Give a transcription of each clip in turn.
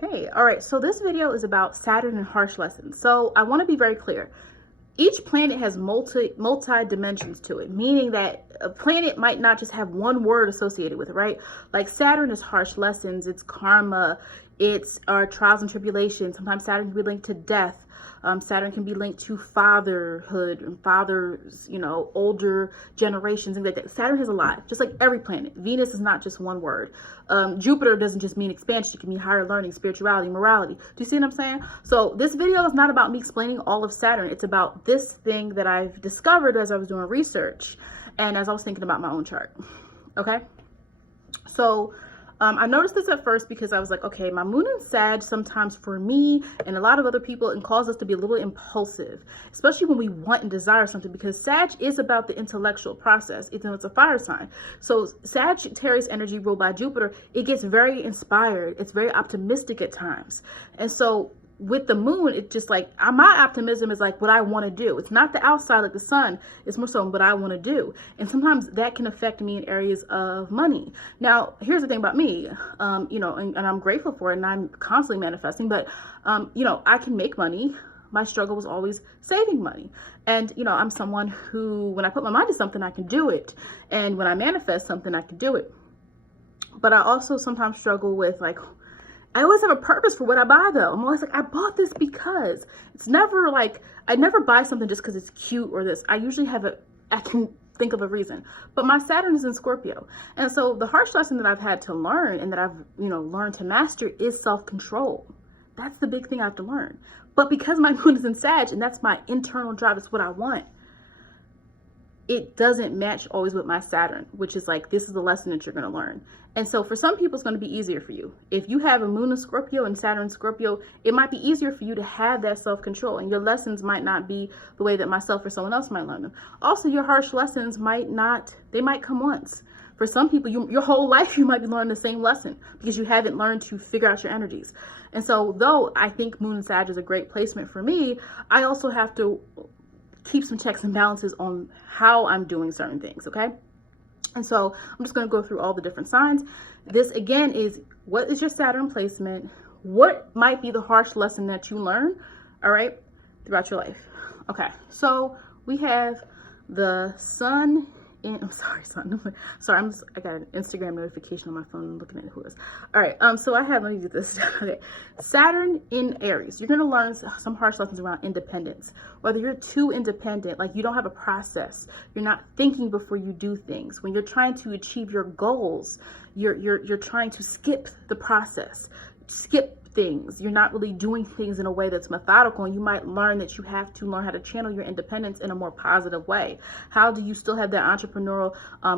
Hey, all right, so this video is about Saturn and harsh lessons. So I want to be very clear. Each planet has multi dimensions to it, meaning that a planet might not just have one word associated with it, right? Like Saturn is harsh lessons, it's karma, it's our trials and tribulations. Sometimes Saturn can be linked to death. Saturn can be linked to fatherhood and fathers, older generations, things like that. Saturn has a lot, just like every planet. Venus is not just one word. Jupiter doesn't just mean expansion. It can mean higher learning, spirituality, morality. Do you see what I'm saying? So this video is not about me explaining all of Saturn. It's about this thing that I've discovered as I was doing research and as I was thinking about my own chart. Okay. So I noticed this at first because I was like, okay, my moon in Sag sometimes for me and a lot of other people, it causes us to be a little impulsive, especially when we want and desire something, because Sag is about the intellectual process. It's a fire sign. So Sagittarius energy ruled by Jupiter, it gets very inspired. It's very optimistic at times. And so with the moon, it's just like my optimism is like what I want to do. It's not the outside like the sun. It's more so what I want to do. And sometimes that can affect me in areas of money. Now, here's the thing about me, and I'm grateful for it and I'm constantly manifesting, but, I can make money. My struggle was always saving money. And, I'm someone who, when I put my mind to something, I can do it. And when I manifest something, I can do it. But I also sometimes struggle with like, I always have a purpose for what I buy though. I'm always like, I bought this because. It's never like, I never buy something just because it's cute or this. I usually I can think of a reason. But my Saturn is in Scorpio. And so the harsh lesson that I've had to learn and that I've, learned to master is self-control. That's the big thing I have to learn. But because my moon is in Sag and that's my internal drive, it's what I want, it doesn't match always with my Saturn, which is like, this is the lesson that you're going to learn. And so for some people, it's going to be easier for you. If you have a moon in Scorpio and Saturn in Scorpio, it might be easier for you to have that self-control, and your lessons might not be the way that myself or someone else might learn them. Also, your harsh lessons might come once. For some people, your whole life, you might be learning the same lesson because you haven't learned to figure out your energies. And so though I think moon and Sag is a great placement for me, I also have to keep some checks and balances on how I'm doing certain things, okay? And so I'm just going to go through all the different signs. This again is, what is your Saturn placement? What might be the harsh lesson that you learn, all right, throughout your life? Okay, so we have the sun in, I'm sorry, sun. Sorry, I got an Instagram notification on my phone looking at who it is. All right, so let me get this. Okay, Saturn in Aries. You're going to learn some harsh lessons around independence. Whether you're too independent, like you don't have a process, you're not thinking before you do things. When you're trying to achieve your goals, you're trying to skip the process, skip things. You're not really doing things in a way that's methodical, and you might learn that you have to learn how to channel your independence in a more positive way. How do you still have that entrepreneurial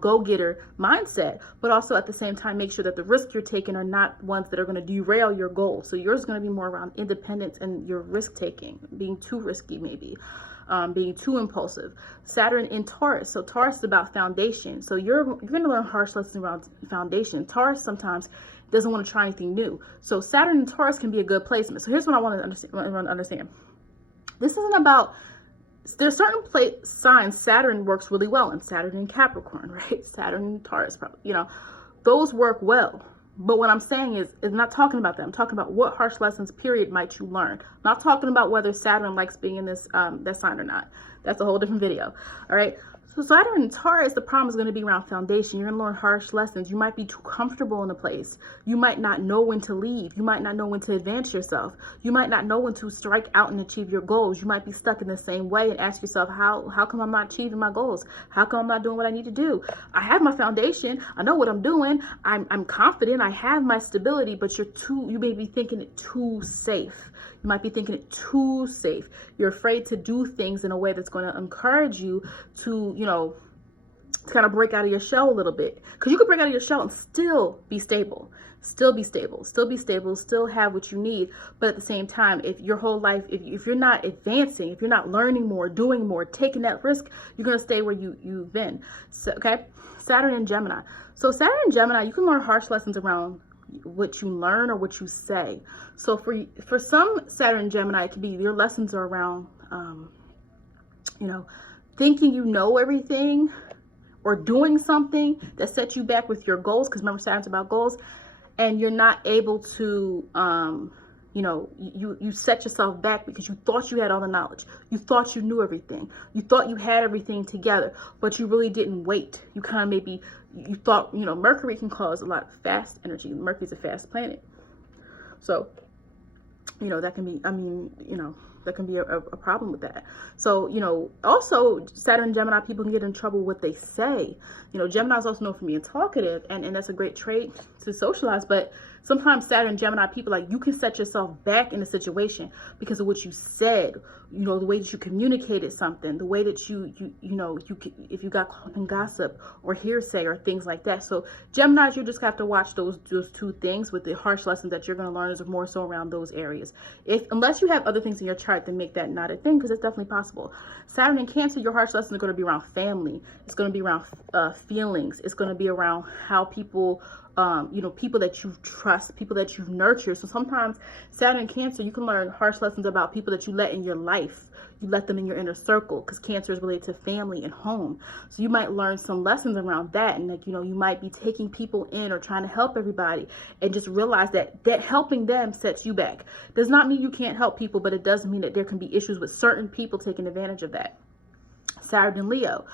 go-getter mindset, but also at the same time make sure that the risks you're taking are not ones that are going to derail your goals? So yours is going to be more around independence and your risk taking, being too risky maybe. Being too impulsive. Saturn in Taurus. So Taurus is about foundation. So you're going to learn harsh lessons around foundation. Taurus sometimes doesn't want to try anything new. So Saturn and Taurus can be a good placement. So here's what I want to understand. This isn't about, there's certain signs Saturn works really well in. Saturn in Capricorn, right? Saturn and Taurus, probably, those work well. But what I'm saying is not talking about that. I'm talking about what harsh lessons period might you learn. I'm not talking about whether Saturn likes being in this that sign or not. That's a whole different video. All right. So Saturn and Taurus, the problem is going to be around foundation. You're going to learn harsh lessons. You might be too comfortable in a place. You might not know when to leave. You might not know when to advance yourself. You might not know when to strike out and achieve your goals. You might be stuck in the same way and ask yourself, how come I'm not achieving my goals? How come I'm not doing what I need to do? I have my foundation. I know what I'm doing. I'm confident. I have my stability, but you may be thinking it too safe. You might be thinking it too safe. You're afraid to do things in a way that's going to encourage you to, kind of break out of your shell a little bit. Because you could break out of your shell and still be stable. Still be stable. Still be stable. Still have what you need. But at the same time, if your whole life, if you're not advancing, if you're not learning more, doing more, taking that risk, you're going to stay where you've been. So, okay? Saturn and Gemini. So Saturn and Gemini, you can learn harsh lessons around what you learn or what you say. So for some Saturn and Gemini, it could be your lessons are around, thinking you know everything or doing something that sets you back with your goals. Because remember, Saturn's about goals. and you're not able to, you set yourself back because you thought you had all the knowledge. You thought you knew everything. You thought you had everything together, but you really didn't wait. You kind of maybe, you thought, Mercury can cause a lot of fast energy. Mercury's a fast planet. So, that can be, that can be a problem with that. So, also Saturn and Gemini people can get in trouble with what they say. Gemini is also known for being talkative, and that's a great trait to socialize, but sometimes Saturn and Gemini people, like, you can set yourself back in a situation because of what you said, the way that you communicated something, the way that if you got caught up in gossip or hearsay or things like that. So Geminis, you just have to watch those two things, with the harsh lessons that you're going to learn is more so around those areas. Unless you have other things in your chart that make that not a thing, because it's definitely possible. Saturn and Cancer, your harsh lessons are going to be around family. It's going to be around feelings. It's going to be around how people, people that you trust, people that you've nurtured. So sometimes Saturn and Cancer, you can learn harsh lessons about people that you let in your life. You let them in your inner circle, because Cancer is related to family and home. So you might learn some lessons around that. And you might be taking people in or trying to help everybody, and just realize that helping them sets you back. Does not mean you can't help people, but it does mean that there can be issues with certain people taking advantage of that. Saturn and Leo.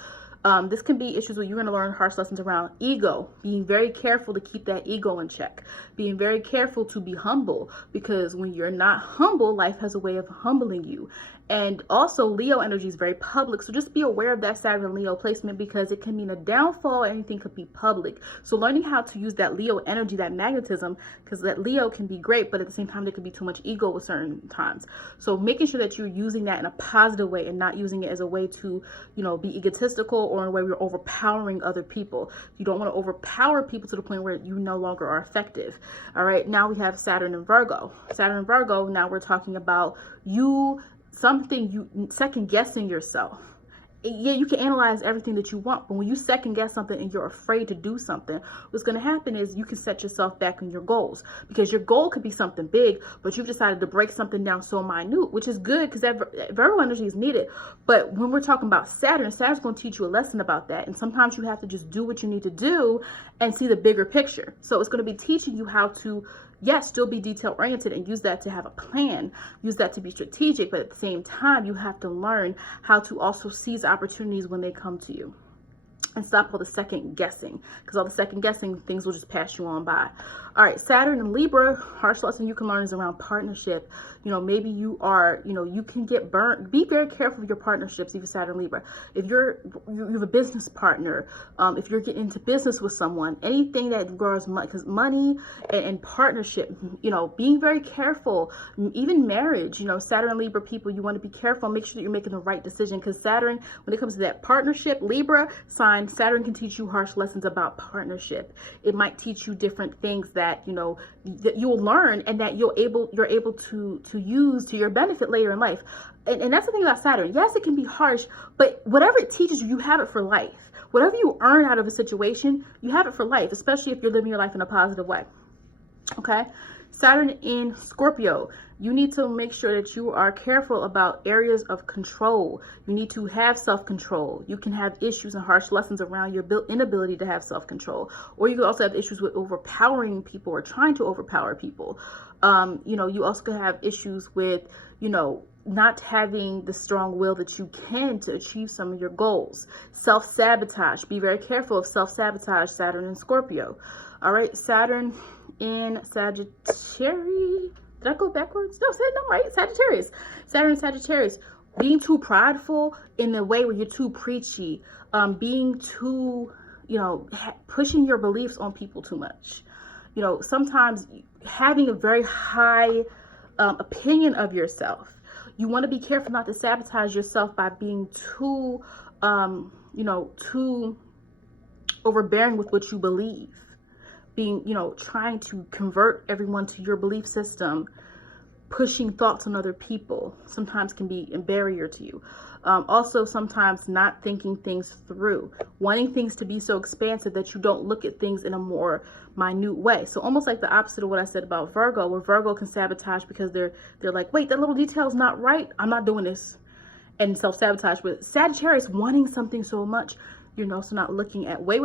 This can be issues where you're going to learn harsh lessons around ego, being very careful to keep that ego in check, being very careful to be humble, because when you're not humble, life has a way of humbling you. And also Leo energy is very public. So just be aware of that Saturn and Leo placement, because it can mean a downfall. Anything could be public. So learning how to use that Leo energy, that magnetism, because that Leo can be great, but at the same time, there can be too much ego at certain times. So making sure that you're using that in a positive way and not using it as a way to, be egotistical, or in a way where you're overpowering other people. You don't want to overpower people to the point where you no longer are effective. All right. Now we have Saturn and Virgo. Saturn and Virgo. Now we're talking about you second guessing yourself. Yeah, you can analyze everything that you want, but when you second guess something and you're afraid to do something, what's going to happen is you can set yourself back in your goals, because your goal could be something big, but you've decided to break something down so minute, which is good, because that Virgo energy is needed. But when we're talking about Saturn's going to teach you a lesson about that. And sometimes you have to just do what you need to do and see the bigger picture. So it's going to be teaching you how to, yes, still be detail oriented and use that to have a plan, use that to be strategic, but at the same time, you have to learn how to also seize opportunities when they come to you, and stop all the second guessing, because all the second guessing, things will just pass you on by. All right, Saturn and Libra, harsh lesson you can learn is around partnership. Maybe you are, you can get burnt. Be very careful with your partnerships, even Saturn and Libra. If you have a business partner, if you're getting into business with someone, anything that regards money, because money and partnership, being very careful. Even marriage, Saturn and Libra people, you want to be careful. Make sure that you're making the right decision, because Saturn, when it comes to that partnership, Libra sign, Saturn can teach you harsh lessons about partnership. It might teach you different things that that you'll learn, and that you're able to use to your benefit later in life. And that's the thing about Saturn. Yes, it can be harsh, but whatever it teaches you, you have it for life. Whatever you earn out of a situation, you have it for life, especially if you're living your life in a positive way. Okay. Saturn in Scorpio, you need to make sure that you are careful about areas of control. You need to have self-control. You can have issues and harsh lessons around your inability to have self-control, or you could also have issues with overpowering people or trying to overpower people. You also could have issues with, not having the strong will that you can to achieve some of your goals. Self-sabotage. Be very careful of self-sabotage, Saturn in Scorpio. All right, Saturn in Sagittarius. Did I go backwards? No, right? Sagittarius. Saturn and Sagittarius. Being too prideful in the way where you're too preachy. Being too, pushing your beliefs on people too much. Sometimes having a very high opinion of yourself. You want to be careful not to sabotage yourself by being too, too overbearing with what you believe. Being, trying to convert everyone to your belief system, pushing thoughts on other people sometimes can be a barrier to you. Also, sometimes not thinking things through, wanting things to be so expansive that you don't look at things in a more minute way. So almost like the opposite of what I said about Virgo, where Virgo can sabotage because they're like, wait, that little detail is not right. I'm not doing this. And self-sabotage. With Sagittarius wanting something so much, You're also not looking at, wait,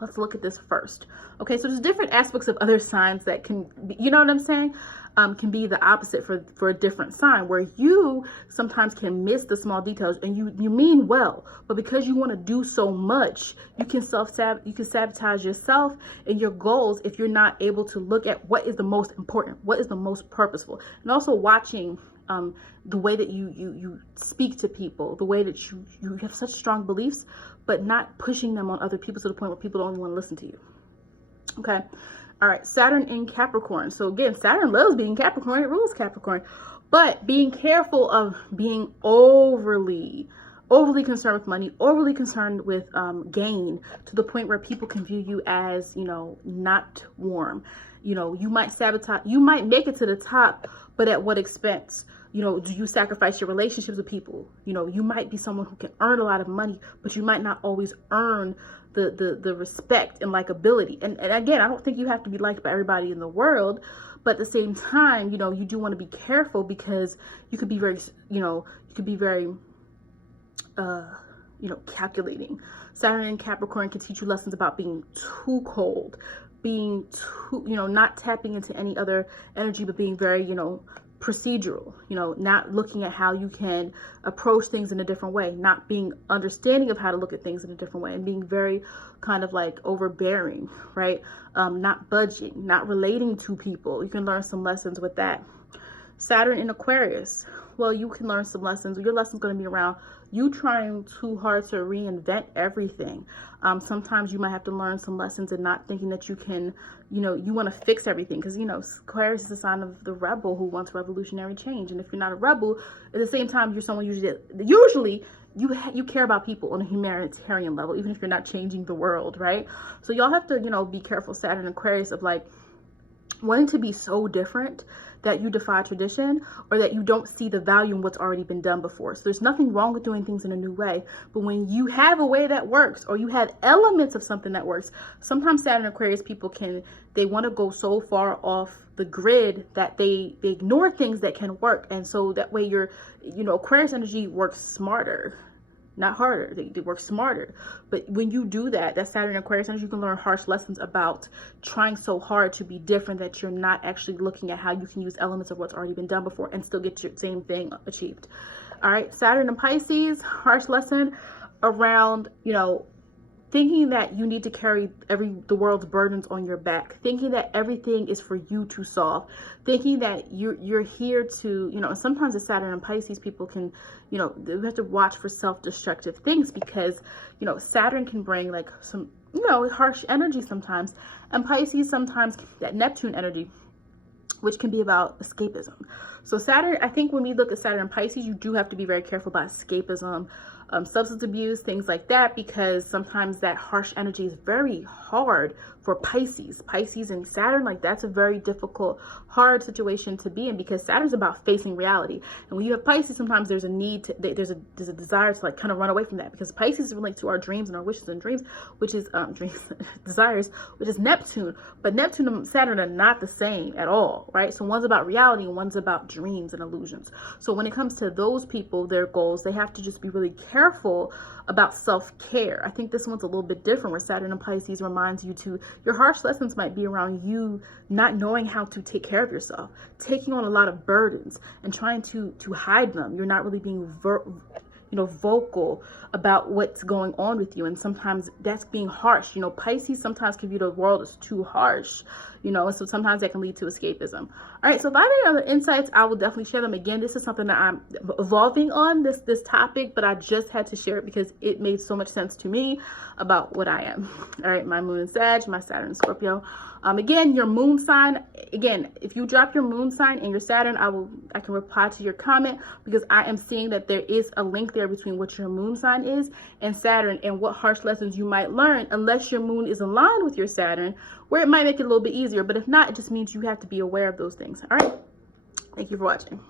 let's look at this first. Okay, so there's different aspects of other signs that can, you know what I'm saying? Can be the opposite for a different sign, where you sometimes can miss the small details, and you mean well, but because you want to do so much, you can sabotage yourself and your goals if you're not able to look at what is the most important, what is the most purposeful. And also watching the way that you speak to people, the way that you have such strong beliefs, but not pushing them on other people to the point where people don't even want to listen to you. Okay. All right. Saturn in Capricorn. So again, Saturn loves being Capricorn. It rules Capricorn, but being careful of being overly concerned with money, overly concerned with gain, to the point where people can view you as, you know, not warm. You know, you might sabotage, you might make it to the top, but at what expense? You know, do you sacrifice your relationships with people? You know, you might be someone who can earn a lot of money, but you might not always earn the respect and likability. And again, I don't think you have to be liked by everybody in the world, but at the same time, you know, you do want to be careful, because you could be very, calculating. Saturn in Capricorn can teach you lessons about being too cold, being too, not tapping into any other energy, but being very, procedural, not looking at how you can approach things in a different way, not being understanding of how to look at things in a different way, and being very kind of like overbearing, right? Not budging, not relating to people. You can learn some lessons with that. Saturn in Aquarius. Well, you can learn some lessons. Your lesson's going to be around you trying too hard to reinvent everything. Sometimes you might have to learn some lessons and not thinking that you can, you want to fix everything, because, Aquarius is a sign of the rebel who wants revolutionary change. And if you're not a rebel, at the same time, you're someone usually you care about people on a humanitarian level, even if you're not changing the world, right? So y'all have to, be careful, Saturn and Aquarius, of like wanting to be so different that you defy tradition, or that you don't see the value in what's already been done before. So there's nothing wrong with doing things in a new way, but when you have a way that works, or you have elements of something that works, sometimes Saturn and Aquarius people they want to go so far off the grid that they ignore things that can work. And so that way Aquarius energy works smarter, not harder. They work smarter. But when you do that, Saturn and Aquarius energy, you can learn harsh lessons about trying so hard to be different that you're not actually looking at how you can use elements of what's already been done before and still get your same thing achieved. All right, Saturn and Pisces, harsh lesson around, thinking that you need to carry the world's burdens on your back, thinking that everything is for you to solve, thinking that you're here to, sometimes the Saturn and Pisces people can, they have to watch for self-destructive things, because, Saturn can bring like some, harsh energy sometimes, and Pisces sometimes that Neptune energy, which can be about escapism. So Saturn, I think when we look at Saturn and Pisces, you do have to be very careful about escapism, substance abuse, things like that, because sometimes that harsh energy is very hard for Pisces and Saturn. Like, that's a very difficult, hard situation to be in, because Saturn's about facing reality. And when you have Pisces, sometimes there's a need to, there's a desire to like kind of run away from that, because Pisces relates to our dreams and our wishes and dreams, which is desires, which is Neptune. But Neptune and Saturn are not the same at all, right? So one's about reality and one's about dreams and illusions. So when it comes to those people, their goals, they have to just be really careful about self-care. I think this one's a little bit different, where Saturn and Pisces reminds you to, your harsh lessons might be around you not knowing how to take care of yourself, taking on a lot of burdens and trying to hide them. You're not really being vocal about what's going on with you, and sometimes that's being harsh. Pisces sometimes can view the world as too harsh, so sometimes that can lead to escapism. All right, so if I have any other insights, I will definitely share them. Again, this is something that I'm evolving on, this topic, but I just had to share it because it made so much sense to me about what I am. All right, my moon is Sag, my Saturn is Scorpio. Again, your moon sign, again, if you drop your moon sign and your Saturn, I can reply to your comment, because I am seeing that there is a link there between what your moon sign is and Saturn, and what harsh lessons you might learn, unless your moon is aligned with your Saturn, where it might make it a little bit easier. But if not, it just means you have to be aware of those things. All right. Thank you for watching.